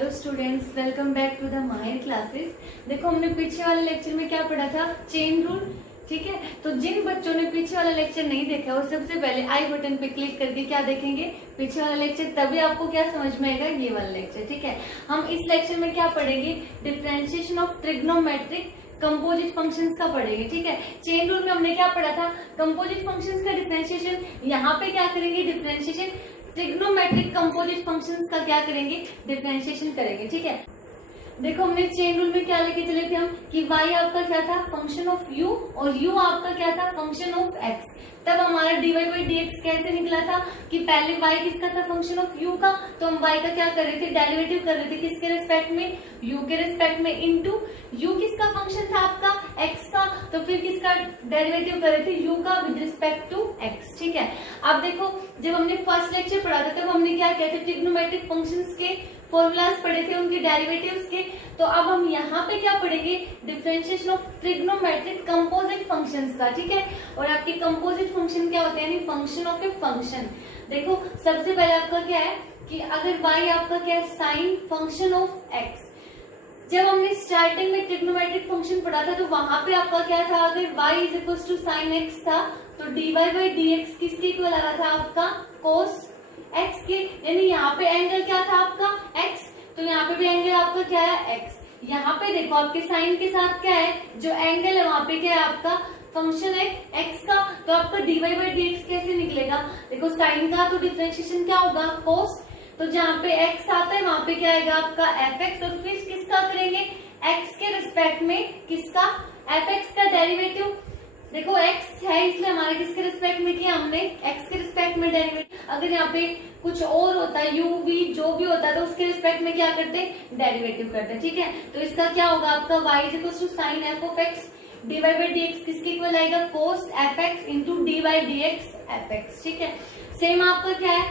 Hello students, welcome back to the Mahir Classes. देखो हमने पीछे वाले लेक्चर में क्या पढ़ा था, चेन रूल। ठीक है, तो जिन बच्चों ने पीछे वाला लेक्चर नहीं देखा वो सबसे पहले आई बटन पे क्लिक करके क्या देखेंगे, पीछे वाला लेक्चर, तभी आपको क्या समझ में आएगा ये वाला लेक्चर। ठीक है, हम इस लेक्चर में क्या पढ़ेंगे, differentiation of trigonometric composite functions का पढ़ेंगे। ठीक है, चेन रूल में हमने क्या पढ़ा था, कंपोजिट फंक्शंस का डिफरेंशिएशन। यहाँ पे क्या करेंगे, डिफरेंशिएशन ट्रिग्नोमेट्रिक कंपोजिट फंक्शंस का क्या करेंगे, डिफरेंशिएशन करेंगे। ठीक है, देखो हमने चेन रूल में क्या लेके चले थे हम कि y आपका क्या था, फंक्शन ऑफ u, और u आपका क्या था, फंक्शन ऑफ x। तब हमारा dy बाई dx कैसे निकला था कि पहले y किसका था, फंक्शन ऑफ u का, तो हम y का क्या कर रहे थे, डेरिवेटिव कर रहे थे किसके रिस्पेक्ट में, u के रिस्पेक्ट में, इनटू u किसका फंक्शन था आपका, x का, तो फिर किसका डेरिवेटिव कर रहे थे, u का विद रिस्पेक्ट टू x। ठीक है, अब देखो जब हमने फर्स्ट लेक्चर पढ़ा था तब हमने क्या किया था, ट्रिग्नोमेट्रिक फंक्शंस के फॉर्मूलाज पढ़े थे, उनके डेरिवेटिव्स के। तो अब हम यहाँ पे क्या पढ़ेंगे, differentiation of trigonometric composite functions का। ठीक है, और आपके कंपोजिट फंक्शन क्या होते हैं, यानी फंक्शन ऑफ ए फंक्शन। देखो सबसे पहले आपका क्या है कि अगर y आपका क्या है, साइन फंक्शन ऑफ x। जब हमने स्टार्टिंग में ट्रिग्नोमेट्रिक फंक्शन पढ़ा था तो वहां पे आपका क्या था, अगर y is equal to sine x था तो dy बाई dx किसके इक्वल आ रहा था आपका, cos x के, यानी यहाँ पे एंगल क्या था आपका x, तो यहाँ पे भी एंगल आपका क्या है x। यहाँ पे देखो आपके साइन के साथ क्या है, जो एंगल है वहां पे क्या है आपका फंक्शन है x का, तो आपका dy बाई dx कैसे निकलेगा, देखो साइन का तो डिफरेंशिएशन क्या होगा, cos, तो जहाँ पे x आता है वहां पे क्या आएगा आपका fx, और फिर किसका करेंगे, x के रिस्पेक्ट में किसका, fx का डेरिवेटिव। देखो x है इसलिए हमारे किसके रिस्पेक्ट में किया हमने, x के रिस्पेक्ट में डेरिवेटिव। अगर यहाँ पे कुछ और होता है, u v जो भी होता है तो उसके रिस्पेक्ट में क्या करते, डेरिवेटिव करते। ठीक है, तो इसका क्या होगा आपका y is equal to sine f of x, dy by dx किसके इक्वल आएगा, cos fx into dy by dx fx। ठीक है, सेम आपका क्या है,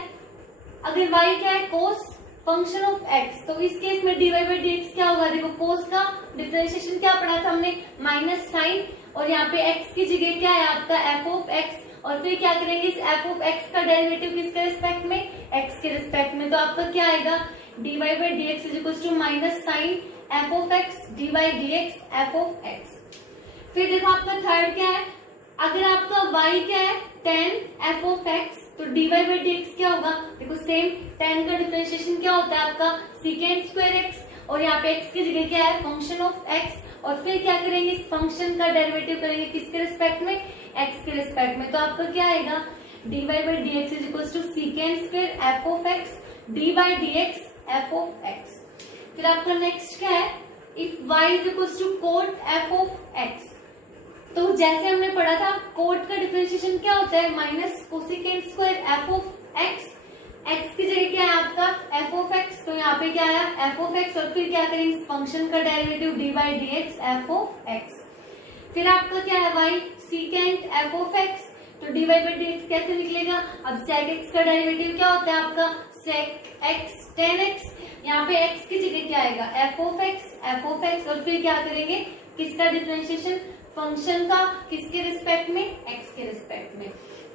अगर y क्या है, cos फंक्शन ऑफ x, तो इस केस में dy बाई dx क्या होगा, देखो cos का डिफरेंशिएशन क्या पढ़ा था हमने, माइनस साइन, और यहाँ पे x की जगह क्या है आपका f ऑफ x, और फिर क्या करेंगे, इस f ऑफ x का डेरिवेटिव किसके रिस्पेक्ट में, x के रिस्पेक्ट में, तो आपका क्या आएगा, dy by dx is equal to minus sine f of x dy by dx f of x। फिर देखो आपका थर्ड क्या है, अगर आपका y क्या है, tan f ऑफ x, तो dy बाई dx क्या होगा, देखो सेम tan का डिफरेंशिएशन क्या होता है आपका, secant स्क्वायर x, और यहाँ पे x की जगह क्या है, फंक्शन ऑफ x, और फिर क्या करेंगे, इस फंक्शन का डेरिवेटिव करेंगे किसके रिस्पेक्ट में, x के रिस्पेक्ट में, तो आपका क्या आएगा, dy by dx is equal to secant square f of x d by dx f of x। फिर आपका नेक्स्ट क्या है, if y is equal to cot f of x, तो जैसे हमने पढ़ा था कोट का डिफरेंशिएशन क्या होता है, minus cosecant square f of x, x की जगह क्या है आपका f ऑफ x, तो यहाँ पे क्या आया f ऑफ x, और फिर क्या करेंगे इस फंक्शन का derivative d by dx f of x। फिर आपका क्या है y secant f of x, तो dy बाई dx कैसे निकलेगा, अब sec x का डेरिवेटिव क्या होता है आपका, sec x tan x, यहाँ पे x की जगह क्या आएगा f ऑफ x, और फिर क्या करेंगे किसका डिफरेंशिएशन, फंक्शन का किसके रिस्पेक्ट में, x के रिस्पेक्ट में।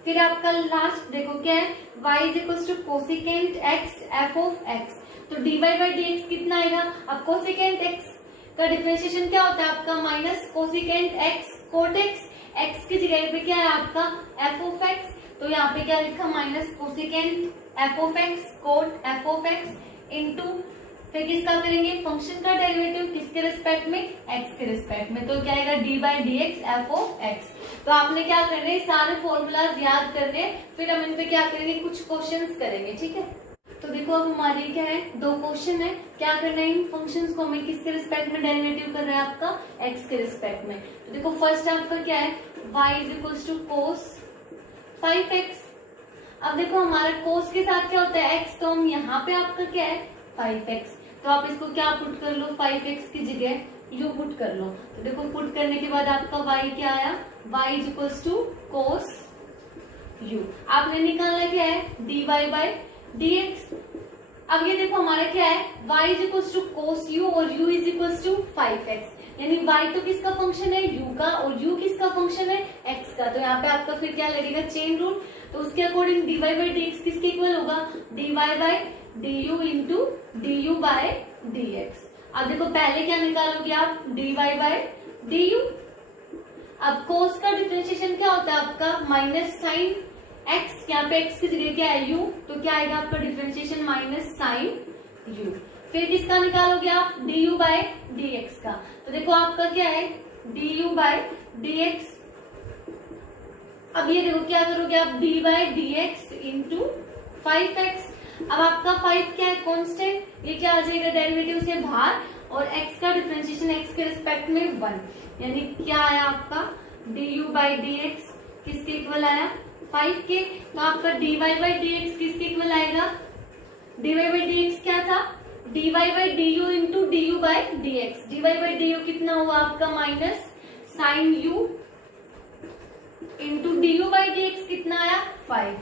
फिर आपका लास्ट देखो क्या है, y is equal to cosecant x f of x, तो dy बाई dx कितना आएगा, अब कोसिकेंट x का डिफरेंशिएशन क्या होता है आपका, minus cosecant x cot x, x की जगह पे क्या है आपका f ऑफ x, तो यहाँ पे क्या लिखा, minus cosecant f of x cot f of x into फिर किसका करेंगे, फंक्शन का डेरिवेटिव किसके रिस्पेक्ट में, x के रिस्पेक्ट में, तो क्या आएगा d by dx f of x। तो आपने क्या करना है, सारे फॉर्मूलाज याद करने, फिर हम इन पे क्या करेंगे, कुछ क्वेश्चंस करेंगे। ठीक है, तो देखो अब हमारे क्या है, दो क्वेश्चन है, क्या करना है, इन फंक्शंस को हमें किसके रिस्पेक्ट में डेरिवेटिव कर रहा है आपका x के रिस्पेक्ट में। तो देखो फर्स्ट आपका क्या है, y is equal to cos 5x। अब देखो हमारा cos के साथ क्या होता है x, तो हम यहाँ पे आपका क्या है 5x, तो आप इसको क्या पुट कर लो, 5x की जगह u पुट कर लो, तो देखो पुट करने के बाद आपका y क्या आया, y is equal to cos u। आपने निकालना क्या है, dy बाई dx। अब ये देखो हमारा क्या है, y is equal to cos u और u is equal to 5x, यानी y तो किसका फंक्शन है, u का, और u किसका फंक्शन है, x का, तो यहाँ पे आपका फिर क्या लगेगा, चेन रूल, तो उसके अकॉर्डिंग dy बाई dx किसके इक्वल होगा, dy by du into du by dx। अब देखो पहले क्या निकालोगे आप, dy बाय du। अब cos का डिफरेंशिएशन क्या होता है आपका, माइनस साइन x, यहाँ पे x की जगह क्या है u, तो क्या आएगा आपका डिफरेंशिएशन माइनस साइन u। फिर किसका निकालोगे आप, du बाय dx का। तो देखो आपका क्या है, du बाय dx। अब ये देखो क्या करोगे आप, d by dx into 5x। अब आपका 5 क्या है, कांस्टेंट, ये क्या आ जाएगा डेरिवेटिव से बाहर, और x का डिफरेंशिएशन x के रिस्पेक्ट में 1, यानी क्या आया आपका du बाई dx किसके इक्वल आया, 5 के। तो आपका dy बाई dx किसके इक्वल आएगा, dy बाई dx क्या था, dy by du into du by dx। dy by du कितना हुआ आपका, minus sine u into du by dx कितना आया, 5।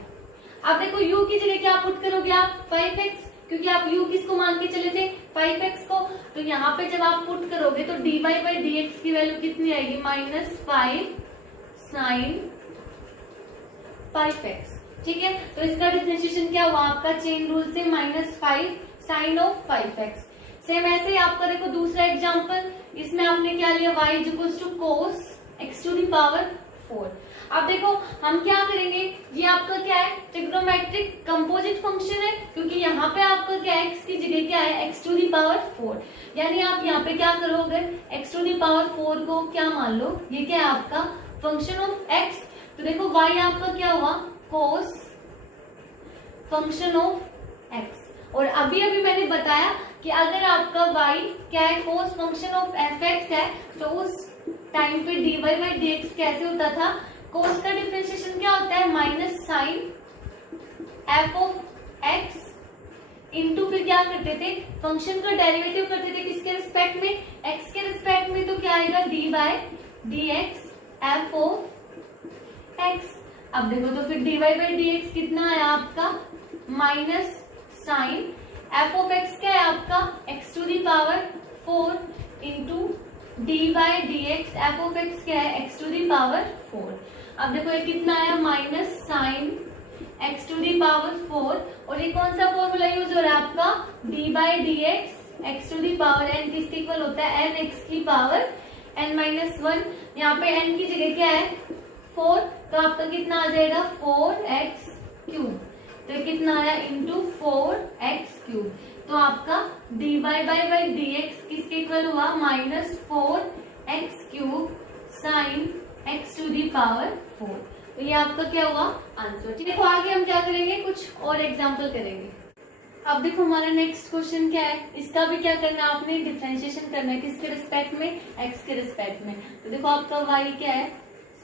अब देखो u की जगह क्या पुट करोगे आप, 5x, क्योंकि आप u किसको मान के चले थे, 5x को। तो यहाँ पे जब आप पुट करोगे तो dy बाई dx की वैल्यू कितनी आएगी, माइनस 5 साइन 5x। ठीक है, तो इसका डिफरेंशिएशन क्या हुआ आपका, चेन रूल से minus 5 sine of 5x। Same ऐसे ही आपका देखो दूसरा एग्जांपल, इसमें आपने क्या लिया, y equals to cos x to the power 4। अब देखो हम क्या करेंगे, ये आपका क्या है, ट्रिग्नोमेट्रिक कंपोजिट फंक्शन है, क्योंकि यहाँ पे आपका क्या है, x की जगह क्या है, x टू दी पावर 4। यानी आप यहाँ पे क्या करोगे, x टू दी पावर 4 को क्या मान लो, ये क्या है आपका फंक्शन ऑफ x। तो देखो y आपका क्या हुआ, कोस फंक्शन ऑफ x। और अभी अभी मैंने बताया कि अगर आपका y क्या है, कोस फंक्शन ऑफ fx है, तो उस टाइम पे dy बाई dx कैसे होता था, कोस का डिफरेंशिएशन क्या होता है, minus sine f of x into फिर क्या करते थे, फंक्शन का डेरिवेटिव करते थे किसके रिस्पेक्ट में, x के रिस्पेक्ट में। तो क्या आएगा, d by dx f of x। अब देखो तो फिर dy बाई dx कितना आया आपका, minus sine f of x क्या है आपका, x to the power 4 into d by dx f of x क्या है, x टू दी पावर 4। अब देखो ये कितना आया, minus sine x to the power 4, और ये कौन सा फॉर्मूला यूज हो रहा है आपका, d by dx x to the power n किसके इक्वल होता है, n x की पावर n माइनस 1। यहाँ पे n की जगह क्या है, 4, तो आपका कितना आ जाएगा, 4x क्यूब। तो कितना आया, इंटू 4x क्यूब। तो आपका dy बाई dx किसके इक्वल हुआ, minus 4x cube sine x to the power 4। तो ये आपका क्या हुआ आंसर। ठीक है, तो आगे हम क्या करेंगे, कुछ और एग्जांपल करेंगे। अब देखो हमारा नेक्स्ट क्वेश्चन क्या है, इसका भी क्या करना है, आपने डिफरेंशिएशन करना है किसके रिस्पेक्ट में, x के रिस्पेक्ट में। तो देखो आपका y क्या है,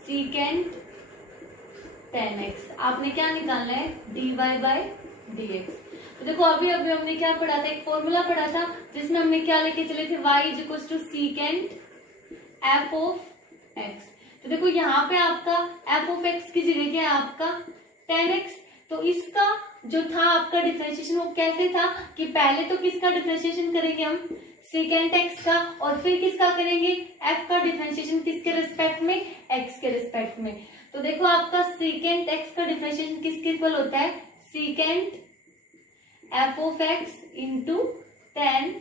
सीकेंट 10x। आपने क्या निकालना है, dy बाई dx। तो देखो अभी अभी हमने क्या पढ़ा था, एक फॉर्मूला पढ़ा था जिसमें हमने क्या लेके चले थे, y is equal to secant f of x। तो देखो यहाँ पे आपका f ऑफ x की जगह क्या है आपका 10x। तो इसका जो था आपका डिफरेंशिएशन वो कैसे था, कि पहले तो किसका डिफरेंशिएशन करेंगे हम, सीकेंट x का, और फिर किसका करेंगे, f का डिफरेंशिएशन किसके रिस्पेक्ट में, x के रिस्पेक्ट में। तो देखो आपका सीकेंट x का डिफरेंशिएशन किसके इक्वल होता है, secant f of x into 10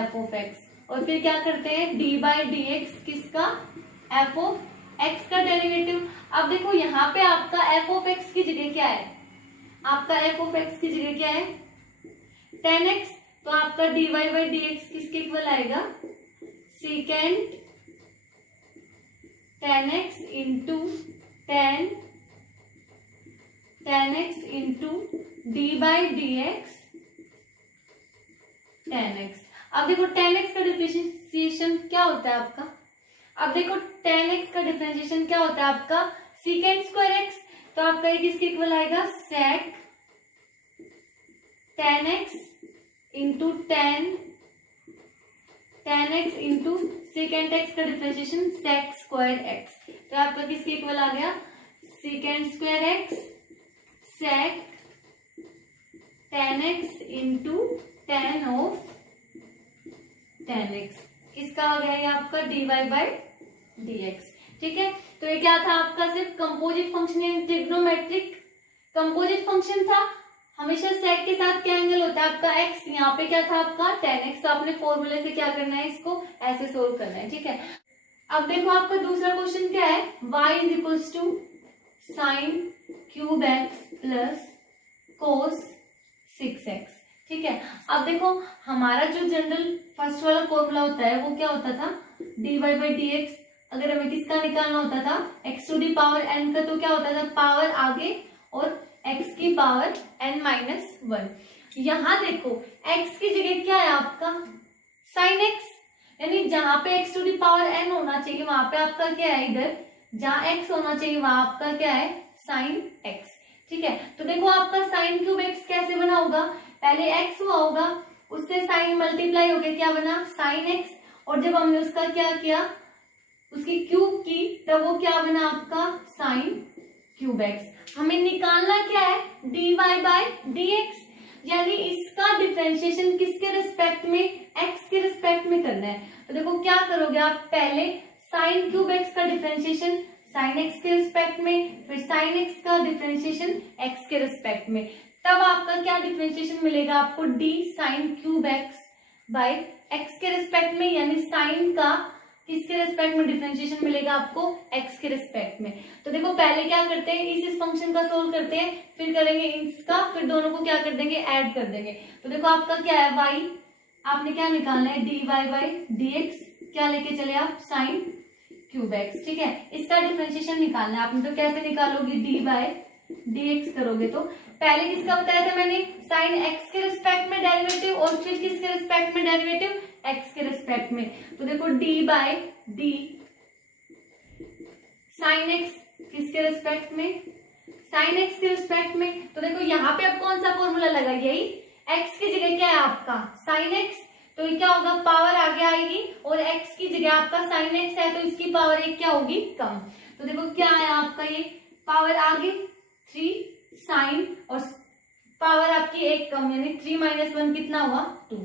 f of x। और फिर क्या करते हैं, d बाई dx किसका, f ऑफ x का डेरिवेटिव। अब देखो यहाँ पे आपका f ऑफ x की जगह क्या है, आपका f ऑफ x की जगह क्या है 10x। तो आपका dy बाई dx किसके इक्वल आएगा, secant 10x into 10x into d by dx 10x। अब देखो 10x का डिफरेंशिएशन क्या होता है आपका, अब देखो 10x का डिफरेंशिएशन क्या होता है आपका, सीकेंट स्क्वायर x। तो आपका ये किसके इक्वल आएगा, sec 10x into 10x into secant x का डिफरेंशिएशन सेक स्क्वायर x। तो आपका किसके इक्वल आ गया, secant square x sec 10x into 10 of 10x। इसका आ गया ये आपका dy बाई dx। ठीक है, तो ये क्या था आपका, सिर्फ composite function in trigonometric composite function था। हमेशा सेक के साथ क्या एंगल होता है आपका x, यहाँ पे क्या था आपका tan x, तो आपने फॉर्मूले से क्या करना है, इसको ऐसे सोल्व करना है, ठीक है। अब देखो आपका दूसरा क्वेश्चन क्या है, y is equals to sine cube x plus cos 6x, ठीक है। अब देखो हमारा जो जनरल फर्स्ट वाला फॉर्मूला होता है वो क्या होता था, dy बाई डी एक्स। अगर हमें किसका निकालना होता था, x to the power n का, तो क्या होता था, पावर आगे और x की पावर n माइनस 1। यहाँ देखो x की जगह क्या है आपका साइन x, यानी जहां पे x to the power n होना चाहिए वहां पे आपका क्या है, इधर जहां x होना चाहिए वहां आपका क्या है, साइन x, ठीक है। तो देखो आपका साइन क्यूब x कैसे बना होगा, पहले x हुआ होगा, उससे साइन मल्टीप्लाई हो गया, क्या बना साइन x, और जब हमने उसका क्या किया, उसकी क्यूब की, तब वो क्या बना आपका साइन क्यूब x। हमें निकालना क्या है, dy बाई डी एक्स, यानी इसका डिफरेंशिएशन किसके रिस्पेक्ट में, x के रिस्पेक्ट में करना है। तो देखो क्या करोगे आप, पहले साइन क्यूब x का डिफरेंशिएशन साइन x के रिस्पेक्ट में, फिर साइन x का डिफरेंशिएशन x के रिस्पेक्ट में, तब आपका क्या डिफरेंशिएशन मिलेगा आपको, d sine cube x by x के रिस्पेक्ट में, यानी साइन का किसके रिस्पेक्ट में डिफरेंशिएशन मिलेगा आपको, x के रिस्पेक्ट में। तो देखो पहले क्या करते हैं, इस फंक्शन का सोल्व करते हैं, फिर करेंगे इसका, फिर दोनों को क्या कर देंगे, ऐड कर देंगे। तो देखो आपका क्या है, y आपने क्या निकालना है, dy बाई डी एक्स, क्या लेके चले आप, साइन क्यूब x, ठीक है। इसका डिफरेंशिएशन निकालना है आपने, तो कैसे निकालोगे, डी बाई डी एक्स करोगे, तो पहले किसका बताया था मैंने, साइन x के रिस्पेक्ट में डेरिवेटिव, और फिर किसके रिस्पेक्ट में डेरिवेटिव, x के रिस्पेक्ट में। तो देखो d by d sine x किसके रिस्पेक्ट में, साइन x के रिस्पेक्ट में। तो देखो यहाँ पे अब कौन सा फॉर्मूला लगा, यही x की जगह क्या है आपका साइन x, तो ये क्या होगा, पावर आगे आएगी, और x की जगह आपका साइन x है, तो इसकी पावर एक क्या होगी, कम। तो देखो क्या है आपका, ये पावर आगे 3 साइन, और पावर आपकी एक कम, यानी 3 माइनस 1 कितना हुआ, 2,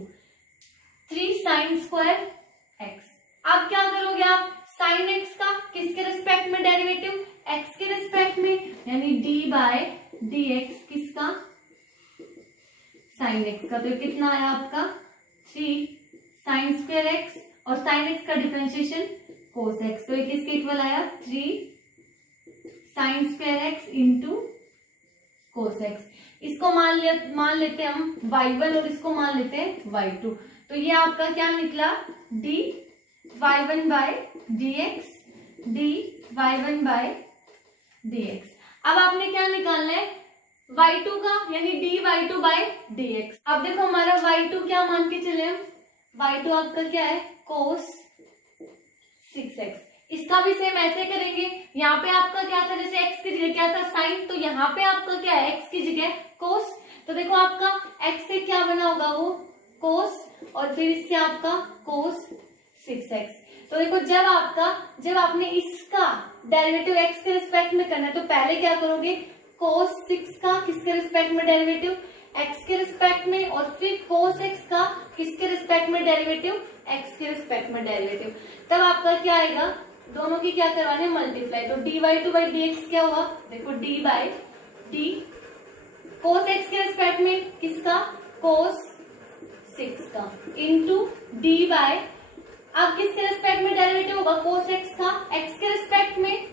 3 साइन स्क्वायर x। अब क्या करोगे आप, साइन x का किसके रिस्पेक्ट में डेरिवेटिव, x के रिस्पेक्ट में, यानी d बाय डी एक्स किसका, साइन x का, तो कितना आया आपका 3 साइन स्क्वायर x, और साइन x का डिफरेंशिएशन कोस x, तो ये किसके इक्वल आया, 3 sine square x into cos x। इसको मान लेते हैं हम y1 और इसको मान लेते हैं y2, तो ये आपका क्या निकला, d y1 by d x, d y1 by d x. अब आपने क्या निकालना है, y2 का, यानी D y2 bye d x. अब देखो हमारा y2 क्या मान के चले हम, y2 आपका क्या है, कोस 6x। इसका भी सेम ऐसे करेंगे, यहाँ पे आपका क्या था, जैसे x की जगह क्या था साइन, तो यहाँ पे आपका क्या है, x की जगह कोस। तो देखो आपका x से क्या बना होगा, वो कोस, और फिर इससे आपका कोस 6x। तो देखो जब आपने इसका डेरिवेटिव x के रिस्पेक्ट में करना है, तो पहले क्या करोगे, कोस 6 का किसके रिस्पेक्ट में डेरिवेटिव, x के रिस्पेक्ट में, और फिर कोस x का किसके रिस्पेक्ट में डेरिवेटिव, x के रिस्पेक्ट में डेरिवेटिव। तब आपका क्या आएगा, दोनों की क्या करवाने, मल्टीप्लाई। तो dy बाई डी एक्स क्या हुआ, देखो d by d cos x के रिस्पेक्ट में किसका, कोस 6 का, इंटू d बाय, अब किसके रिस्पेक्ट में डेरिवेटिव होगा, कोस x का, x के रिस्पेक्ट में,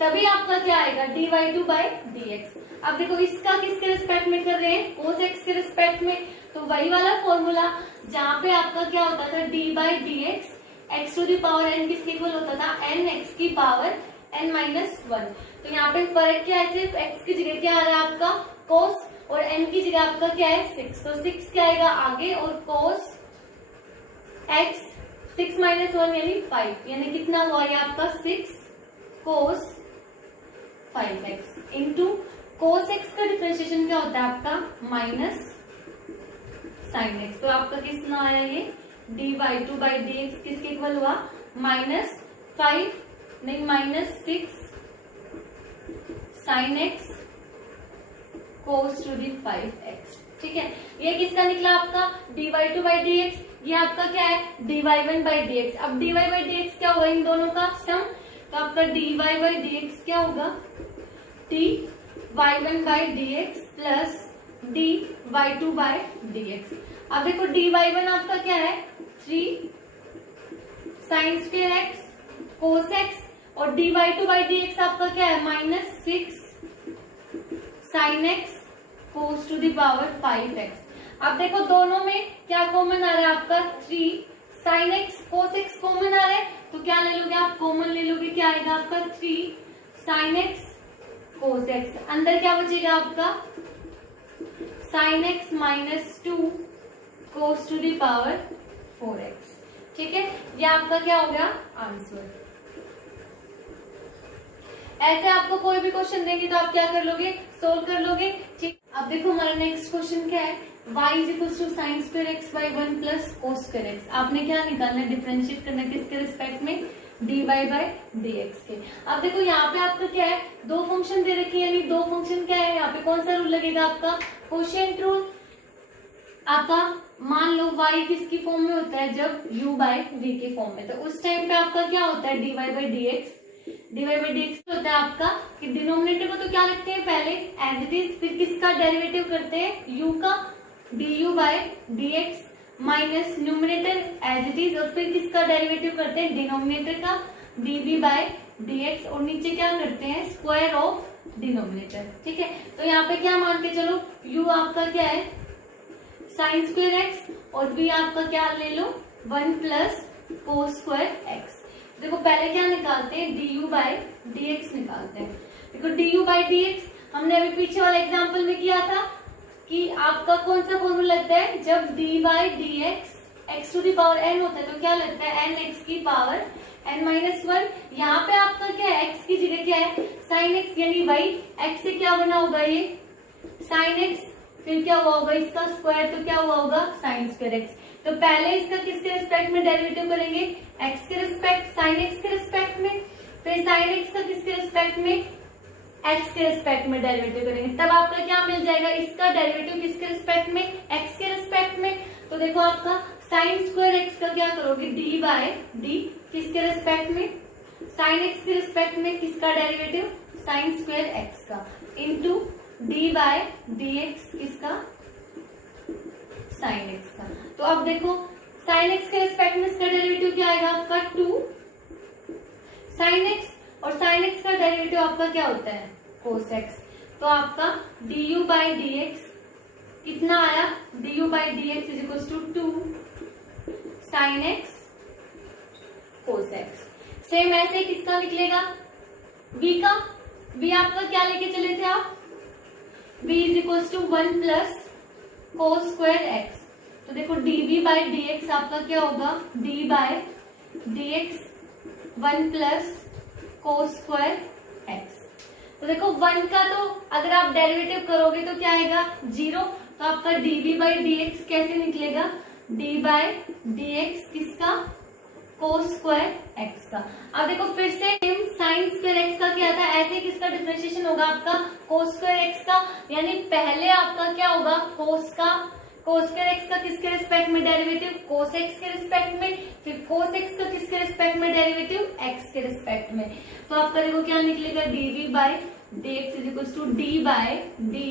तभी आपका क्या आएगा, dy2 बाई डी एक्स। अब देखो इसका किसके रिस्पेक्ट में कर रहे हैं, कोस x के रिस्पेक्ट में, तो वही वाला फॉर्मूला जहां पे आपका क्या होता था, d by d x, x to the power n किसके इक्वल होता था, n x की पावर n माइनस 1। तो यहाँ पे फर्क क्या है, सिर्फ x की जगह क्या आ रहा है आपका कोस, और n की जगह आपका क्या है 6, तो 6 क्या आएगा आगे, और कोस x 6 माइनस 1 यानी 5, यानी कितना हुआ ये आपका 6 कोस 5x इंटू कोस x का डिफरेंशिएशन क्या होता है आपका माइनस साइन x। तो आपका कितना आया ये dy2 बाई डी एक्स किसके इक्वल हुआ, माइनस 5 नहीं minus 6 sine x cos to the 5x, ठीक है। ये किसका निकला आपका dy2 बाई डी एक्स, ये आपका क्या है dy1 बाई डी एक्स। अब dy बाई डी एक्स क्या होगा, इन दोनों का सम, तो आपका dy बाई डी एक्स क्या होगा, t y1 by d x plus d y2 by d x. अब देखो डी y1 आपका क्या है 3 sine square x cos x और d y2 by d x आपका क्या है -6 sine x cos to the power 5x। अब देखो दोनों में क्या कॉमन आ रहा है आपका 3 sine x cos x common आ रहा है, तो क्या ले लोगे आप कॉमन ले लोगे, क्या आएगा आपका 3 साइन एक्स कोस एक्स। अंदर क्या बचेगा आपका sine x -2 cos to the power 4x। ठीक है, ये आपका क्या हो गया आंसर। ऐसे आपको कोई भी क्वेश्चन देंगे तो आप क्या कर लोगे सोल्व कर लोगे। ठीक, अब देखो हमारा नेक्स्ट क्वेश्चन क्या है y is equal to sine square x by 1 plus cos square x. आपने क्या निकालना है डिफरेंशिएट करना है किसके रिस्पेक्ट में dy बाई dx के। अब देखो यहाँ पे आपका क्या है दो फंक्शन दे रखी है, यानी दो फंक्शन क्या है यहाँ पे कौन सा रूल लगेगा आपका कोशेंट रूल। आपका मान लो y किसकी फॉर्म में होता है जब u बाई v के फॉर्म में, तो उस टाइम पे आपका क्या होता है dy बाई dx होता है आपका कि डिनोमिनेटर को तो क्या लिखते हैं पहले एज इट इज, फिर किसका डेरिवेटिव करते हैं u का du by dx minus numerator as it is और फिर किसका डेरिवेटिव करते हैं डिनोमिनेटर का dv बाई dx और नीचे क्या करते हैं स्क्वायर ऑफ डिनोमिनेटर। ठीक है, तो यहाँ पे क्या मान के चलो u आपका क्या है साइन स्क्वायर एक्स और v आपका क्या ले लो 1 प्लस कोस स्क्वायर एक्स। देखो पहले क्या निकालते हैं du बाई dx निकालते हैं। देखो du बाई dx हमने अभी पीछे वाले एग्जांपल में किया था कि आपका कौन सा फॉर्मूला लगता है जब d by dx x to the power n होता है तो क्या लगता है n x की पावर n-1। यहाँ पे आपका क्या है x की जगह क्या है साइन x, यानी वही x से क्या बना होगा ये साइन x, फिर क्या हुआ होगा इसका स्क्वायर, तो क्या हुआ होगा साइन स्क्वायर x। तो पहले इसका किसके रिस्पेक्ट में डेरिवेटिव करेंगे x के रिस्पेक्ट साइन x के रिस्पेक्ट में, फिर साइन x का किसके रिस्पेक्ट में x के रिस्पेक्ट में डेरिवेटिव करेंगे, तब आपका क्या मिल जाएगा इसका डेरिवेटिव किसके रिस्पेक्ट में x के रिस्पेक्ट में। तो देखो आपका साइन स्क्वायर x का क्या करोगे d बाय डी किसके रिस्पेक्ट में साइन x के रिस्पेक्ट में किसका डेरिवेटिव साइन स्क्वायर x का इंटू d बाय dx किसका साइन x का। तो अब देखो साइन x के रिस्पेक्ट में इसका डेरिवेटिव क्या आएगा आपका 2 साइन x और साइन x का डेरिवेटिव आपका क्या होता है कोस x। तो आपका du बाई dx कितना आया du by dx is equal to 2 sine x cos x। Same ऐसे किसका निकलेगा v का, v आपका क्या लेके चले थे आप v is equal to 1 plus cos square x. तो देखो dv बाई dx आपका क्या होगा d by dx 1 plus cos square x. तो देखो 1 का तो अगर आप डेरिवेटिव करोगे तो क्या आएगा 0, तो आपका dv बाई dx कैसे निकलेगा d बाय dx किसका कोस स्क्वायर एक्स का। अब देखो फिर से साइन स्क्वायर एक्स का क्या था ऐसे किसका डिफरेंशिएशन होगा आपका कोस स्क्वायर एक्स का, यानी पहले आपका क्या होगा कोस स्क्वायर एक्स का किसके रिस्पेक्ट में डेरिवेटिव कोस एक्स के रिस्पेक्ट में, फिर कोस एक्स का किसके रिस्पेक्ट में डेरिवेटिव एक्स के रिस्पेक्ट में। तो आपका देखो क्या निकलेगा dv by dx is equal to d by d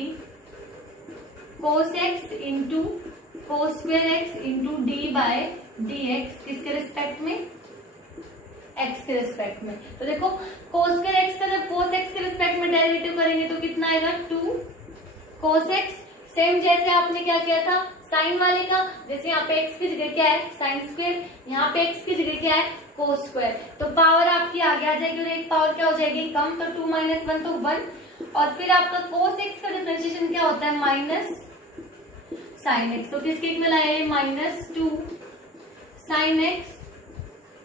cos x into cos square x into d by dx किसके रिस्पेक्ट में x के रिस्पेक्ट में। तो देखो कोस स्क्वायर एक्स का जब कोस एक्स के रिस्पेक्ट में डेरिवेटिव करेंगे तो कितना आएगा 2 कोस एक्स। सेम जैसे आपने क्या किया था साइन वाले का, जैसे यहाँ पे x की जगह क्या है साइन स्क्वायर, यहाँ पे x की जगह क्या है कोस स्क्वायर, तो पावर आपकी आगे आ जाएगी और एक पावर क्या हो जाएगी कम, तो 2 माइनस 1 तो 1, और फिर आपका कोस एक्स का डिफरेंशिएशन क्या होता है माइनस साइन एक्स। तो किसके इक्वल आया -2 साइन एक्स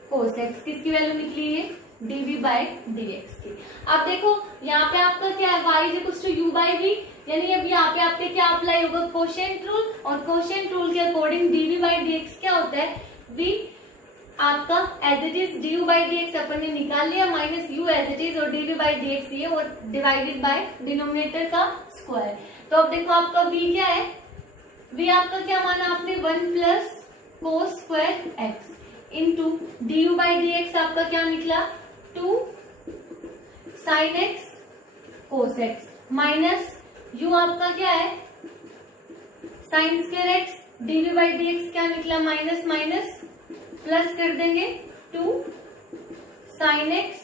कोस एक्स, किसकी वैल्यू निकली है dv बाई dx की। अब देखो यहाँ पे आपका क्या है y is equal to u by v, यानी अब यहाँ पे आपके क्या अप्लाई होगा कोशेंट रूल, और कोशेंट रूल के अकॉर्डिंग dv बाई dx क्या होता है v आपका as it is du by dx अपन ने निकाल लिया minus u as it is और dv बाई dx ये और डिवाइडेड बाय डिनोमिनेटर का स्क्वायर। तो अब देखो आपका v क्या है v आपका क्या माना आपने 1 plus cos square x into du by dx आपका क्या निकला 2 sine x cos x minus u आपका क्या है sine square x, d v by d x क्या निकला माइनस माइनस प्लस कर देंगे 2 साइन एक्स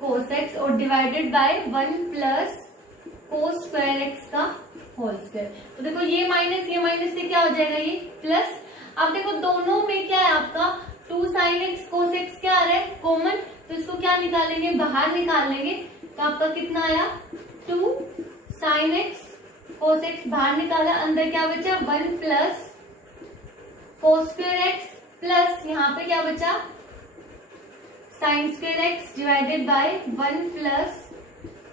कोस एक्स और divided by 1 plus cos square x का होल स्क्वायर। तो देखो ये माइनस से क्या हो जाएगा ये प्लस। अब देखो दोनों में क्या है आपका 2 साइन एक्स कोस एक्स क्या आ रहा है कॉमन, तो इसको क्या निकालेंगे बाहर निकाल लेंगे। तो आपका कितना आया 2 साइन एक्स कोस एक्स बाहर निकाला, अंदर क्या बचा 1 plus cos square x plus यहाँ पे क्या बचा sign square x divided by 1 plus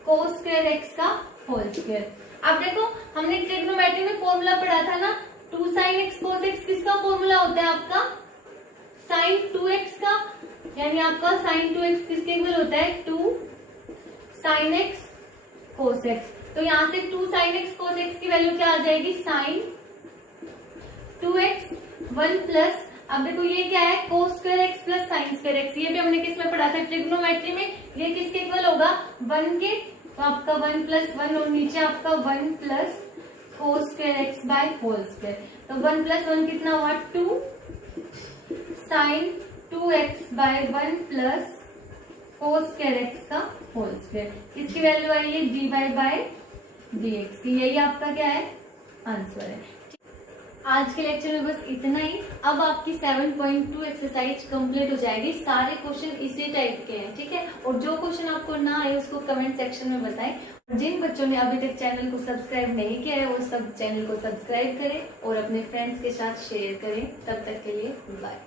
cos square x का होल स्क्वायर। अब देखो हमने ट्रिग्नोमेट्री में फॉर्मूला पढ़ा था ना 2 साइन एक्स कोस एक्स किसका फॉर्मूला होता है आपका साइन 2x का, यानी आपका साइन 2x किसके इक्वल होता है 2 साइन एक्स कोस एक्स। तो यहाँ से 2 साइन एक्स कोस एक्स की वैल्यू क्या आ जाएगी साइन 2x 1 प्लस, अब देखो ये क्या है कोस square x plus sign square x, ये भी हमने किस में पढ़ा था ट्रिग्नोमेट्री में, ये किसके इक्वल होगा 1 के, तो आपका 1 प्लस 1 और नीचे आपका 1 plus cos square x by whole square. तो 1 प्लस 1 कितना हुआ 2 sine 2x by 1 plus cos square x का होल स्क्वायर। इसकी वैल्यू आई है dy बाय dx की, यही आपका क्या है आंसर है। आज के लेक्चर में बस इतना ही। अब आपकी 7.2 एक्सरसाइज कंप्लीट हो जाएगी, सारे क्वेश्चन इसी टाइप के हैं, ठीक है। और जो क्वेश्चन आपको ना आए उसको कमेंट सेक्शन में बताएं। जिन बच्चों ने अभी तक चैनल को सब्सक्राइब नहीं किया है वो सब चैनल को सब्सक्राइब करें और अपने फ्रेंड्स के साथ शेयर करें। तब तक के लिए बाय।